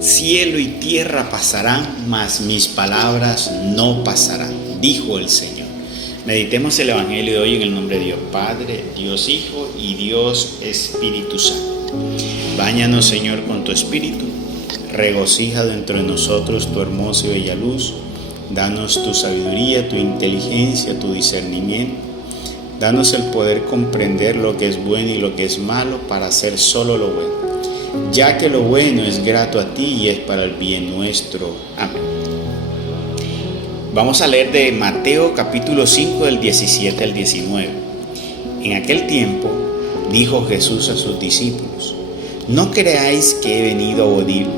Cielo y tierra pasarán, mas mis palabras no pasarán, dijo el Señor. Meditemos el Evangelio de hoy en el nombre de Dios Padre, Dios Hijo y Dios Espíritu Santo. Báñanos, Señor, con tu Espíritu. Regocija dentro de nosotros tu hermosa y bella luz. Danos tu sabiduría, tu inteligencia, tu discernimiento. Danos el poder comprender lo que es bueno y lo que es malo para hacer solo lo bueno, ya que lo bueno es grato a ti y es para el bien nuestro. Amén. Vamos a leer de Mateo capítulo 5 del 17 al 19. En aquel tiempo dijo Jesús a sus discípulos: no creáis que he venido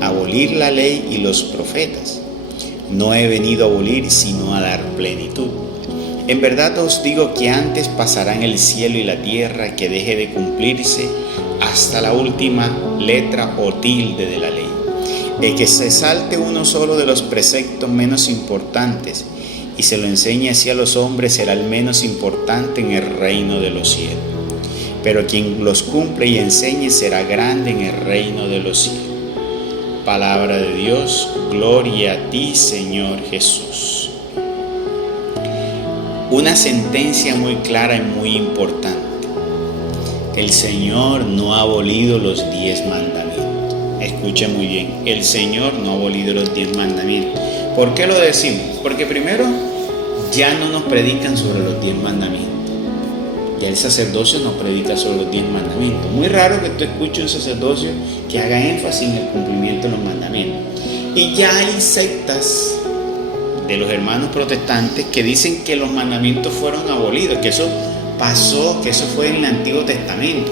a abolir la ley y los profetas. No he venido a abolir, sino a dar plenitud. En verdad os digo que antes pasarán el cielo y la tierra que deje de cumplirse hasta la última letra o tilde de la ley. El que se salte uno solo de los preceptos menos importantes y se lo enseñe así a los hombres será el menos importante en el reino de los cielos. Pero quien los cumple y enseñe será grande en el reino de los cielos. Palabra de Dios, gloria a ti, Señor Jesús. Una sentencia muy clara y muy importante. El Señor no ha abolido los 10 mandamientos. Escuche muy bien, el Señor no ha abolido los 10 mandamientos. ¿Por qué lo decimos? Porque primero, ya no nos predican sobre los 10 mandamientos. Ya el sacerdocio no predica sobre los 10 mandamientos. Muy raro que tú escuches un sacerdocio que haga énfasis en el cumplimiento de los mandamientos. Y ya hay sectas de los hermanos protestantes que dicen que los mandamientos fueron abolidos, que eso pasó, que eso fue en el Antiguo Testamento,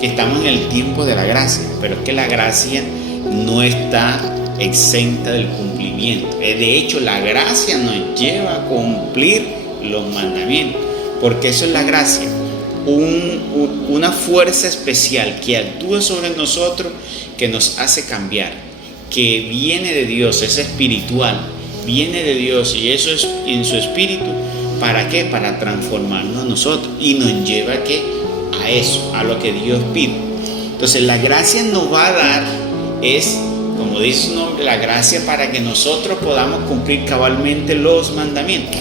que estamos en el tiempo de la gracia, pero es que la gracia no está exenta del cumplimiento. De hecho, la gracia nos lleva a cumplir los mandamientos, porque eso es la gracia, una fuerza especial que actúa sobre nosotros, que nos hace cambiar, que viene de Dios, es espiritual, viene de Dios y eso es en su espíritu. ¿Para qué? Para transformarnos a nosotros y nos lleva ¿a qué? A eso, a lo que Dios pide. Entonces la gracia nos va a dar, es, como dice su nombre, la gracia para que nosotros podamos cumplir cabalmente los mandamientos.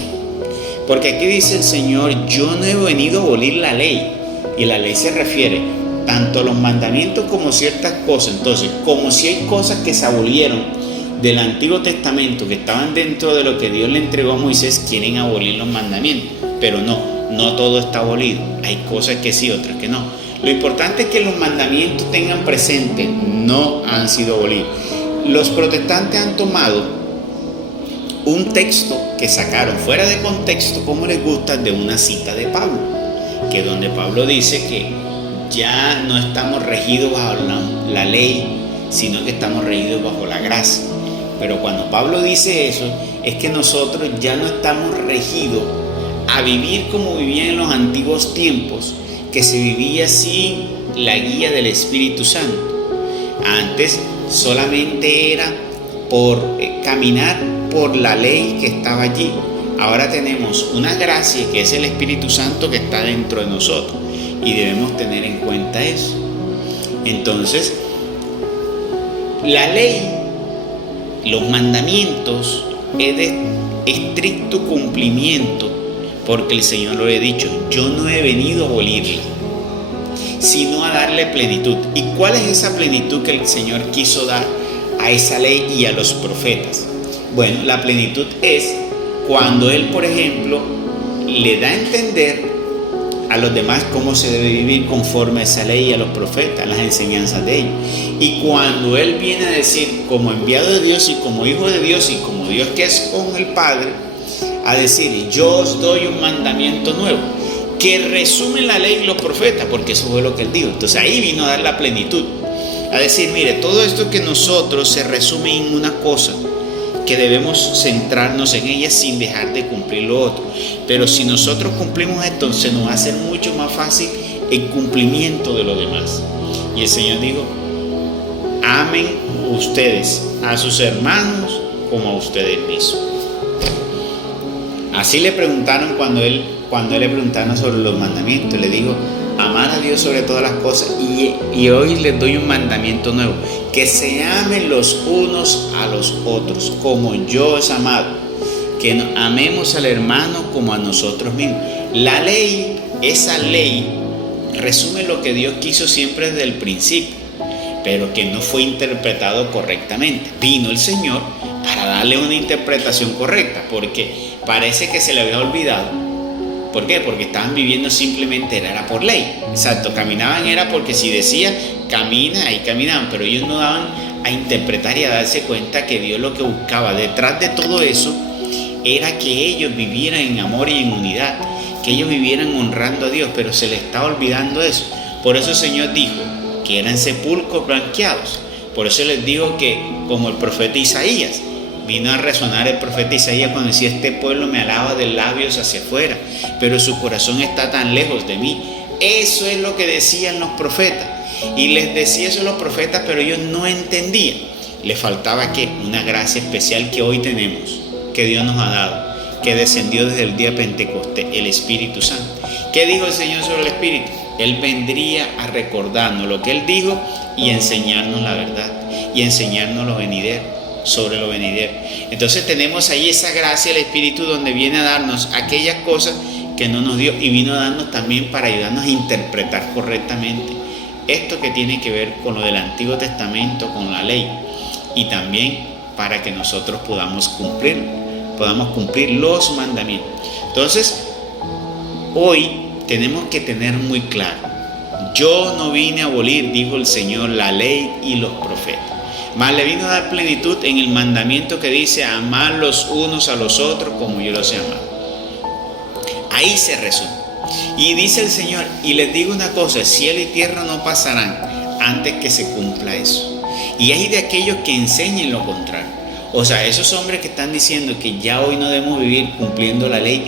Porque aquí dice el Señor: yo no he venido a abolir la ley. Y la ley se refiere tanto a los mandamientos como ciertas cosas. Entonces, como si hay cosas que se abolieron del Antiguo Testamento, que estaban dentro de lo que Dios le entregó a Moisés, quieren abolir los mandamientos, pero no todo está abolido, hay cosas que sí, otras que no. Lo importante es que los mandamientos tengan presente, no han sido abolidos. Los protestantes han tomado un texto que sacaron fuera de contexto, como les gusta, de una cita de Pablo, que donde Pablo dice que ya no estamos regidos bajo la ley, sino que estamos regidos bajo la gracia. Pero cuando Pablo dice eso, es que nosotros ya no estamos regidos a vivir como vivían en los antiguos tiempos, que se vivía sin la guía del Espíritu Santo. Antes solamente era por caminar por la ley que estaba allí. Ahora tenemos una gracia que es el Espíritu Santo que está dentro de nosotros y debemos tener en cuenta eso. Entonces, la ley, los mandamientos es de estricto cumplimiento, porque el Señor lo ha dicho: yo no he venido a abolirla, sino a darle plenitud. ¿Y cuál es esa plenitud que el Señor quiso dar a esa ley y a los profetas? Bueno, la plenitud es cuando Él, por ejemplo, le da a entender a los demás cómo se debe vivir conforme a esa ley y a los profetas, las enseñanzas de ellos. Y cuando Él viene a decir, como enviado de Dios y como hijo de Dios y como Dios que es con el Padre, a decir: yo os doy un mandamiento nuevo, que resume la ley y los profetas, porque eso fue lo que Él dijo. Entonces ahí vino a dar la plenitud, a decir: mire, todo esto que nosotros se resume en una cosa, que debemos centrarnos en ella sin dejar de cumplir lo otro. Pero si nosotros cumplimos esto, se nos va a hacer mucho más fácil el cumplimiento de lo demás. Y el Señor dijo: amen ustedes a sus hermanos como a ustedes mismos. Así le preguntaron cuando él le preguntaron sobre los mandamientos. Le dijo: amar a Dios sobre todas las cosas y hoy les doy un mandamiento nuevo, que se amen los unos a los otros como yo os he amado, que amemos al hermano como a nosotros mismos. La ley, esa ley, resume lo que Dios quiso siempre desde el principio, pero que no fue interpretado correctamente. Vino el Señor para darle una interpretación correcta, porque parece que se le había olvidado. ¿Por qué? Porque estaban viviendo simplemente, era por ley. Exacto, caminaban era porque si decía camina, ahí caminaban, pero ellos no daban a interpretar y a darse cuenta que Dios lo que buscaba detrás de todo eso era que ellos vivieran en amor y en unidad, que ellos vivieran honrando a Dios, pero se les estaba olvidando eso. Por eso el Señor dijo que eran sepulcros blanqueados. Por eso les digo que, como el profeta Isaías, vino a resonar el profeta Isaías cuando decía: este pueblo me alaba de labios hacia afuera, pero su corazón está tan lejos de mí. Eso es lo que decían los profetas. Y les decía eso a los profetas, pero ellos no entendían. Les faltaba ¿qué? Una gracia especial que hoy tenemos, que Dios nos ha dado, que descendió desde el día de Pentecostés, el Espíritu Santo. ¿Qué dijo el Señor sobre el Espíritu? Él vendría a recordarnos lo que Él dijo y enseñarnos la verdad y enseñarnos lo venidero, sobre lo venidero. Entonces tenemos ahí esa gracia del Espíritu donde viene a darnos aquellas cosas que no nos dio y vino a darnos también para ayudarnos a interpretar correctamente esto que tiene que ver con lo del Antiguo Testamento, con la ley, y también para que nosotros podamos cumplir los mandamientos. Entonces, hoy tenemos que tener muy claro: yo no vine a abolir, dijo el Señor, la ley y los profetas, mas le vino a dar plenitud en el mandamiento que dice: amar los unos a los otros como yo los he amado. Ahí se resume. Y dice el Señor: y les digo una cosa, cielo y tierra no pasarán antes que se cumpla eso. Y hay de aquellos que enseñen lo contrario. O sea, esos hombres que están diciendo que ya hoy no debemos vivir cumpliendo la ley,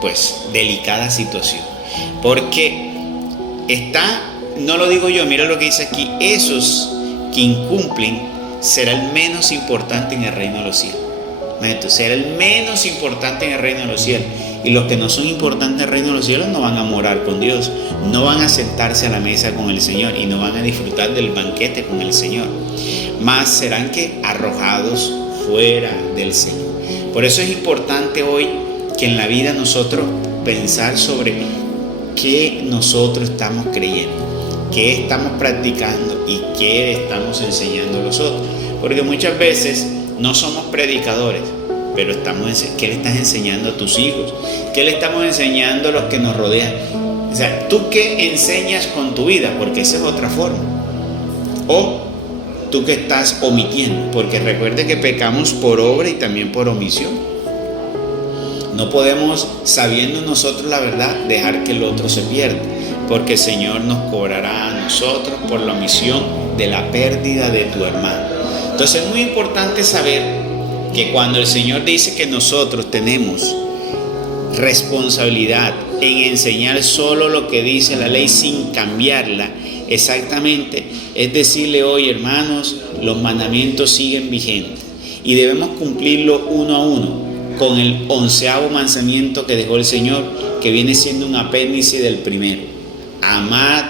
pues delicada situación. Porque no lo digo yo, mira lo que dice aquí: esos que incumplen será el menos importante en el reino de los cielos. Será el menos importante en el reino de los cielos. Y los que no son importantes en el reino de los cielos no van a morar con Dios, no van a sentarse a la mesa con el Señor y no van a disfrutar del banquete con el Señor. Más serán que arrojados fuera del Señor. Por eso es importante hoy que en la vida nosotros pensar sobre qué nosotros estamos creyendo, qué estamos practicando y qué estamos enseñando a los otros. Porque muchas veces no somos predicadores, pero ¿qué le estás enseñando a tus hijos? ¿Qué le estamos enseñando a los que nos rodean? O sea, ¿tú qué enseñas con tu vida? Porque esa es otra forma. O tú que estás omitiendo, porque recuerde que pecamos por obra y también por omisión. No podemos, sabiendo nosotros la verdad, dejar que el otro se pierda, porque el Señor nos cobrará a nosotros por la omisión de la pérdida de tu hermano. Entonces es muy importante saber que cuando el Señor dice que nosotros tenemos responsabilidad en enseñar solo lo que dice la ley sin cambiarla, exactamente, es decirle hoy, hermanos, los mandamientos siguen vigentes y debemos cumplirlo uno a uno con el 11º mandamiento que dejó el Señor, que viene siendo un apéndice del primero: amad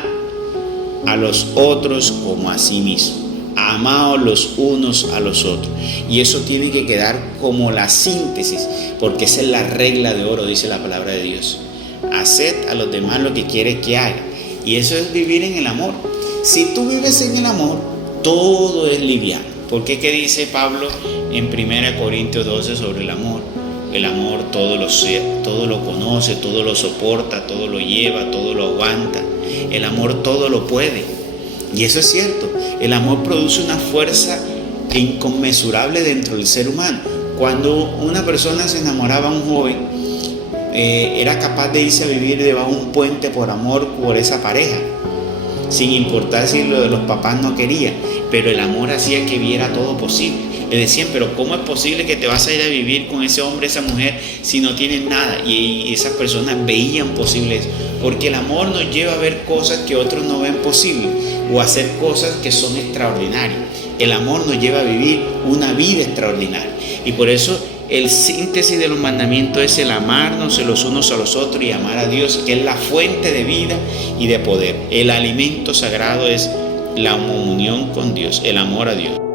a los otros como a sí mismos. Amaos los unos a los otros. Y eso tiene que quedar como la síntesis, porque esa es la regla de oro, dice la palabra de Dios. Haced a los demás lo que quieres que hagan. Y eso es vivir en el amor. Si tú vives en el amor, todo es liviano. Porque ¿qué dice Pablo en 1 Corintios 12 sobre el amor? El amor todo lo conoce, todo lo soporta, todo lo lleva, todo lo aguanta. El amor todo lo puede. Y eso es cierto. El amor produce una fuerza inconmensurable dentro del ser humano. Cuando una persona se enamoraba, un joven era capaz de irse a vivir debajo de un puente por amor por esa pareja, sin importar si lo de los papás no querían, pero el amor hacía que viera todo posible. Le decían: pero ¿cómo es posible que te vas a ir a vivir con ese hombre, esa mujer, si no tienen nada? Y esas personas veían posible eso, porque el amor nos lleva a ver cosas que otros no ven posibles o a hacer cosas que son extraordinarias. El amor nos lleva a vivir una vida extraordinaria, y por eso el síntesis de los mandamientos es el amarnos los unos a los otros y amar a Dios, que es la fuente de vida y de poder. El alimento sagrado es la comunión con Dios, el amor a Dios.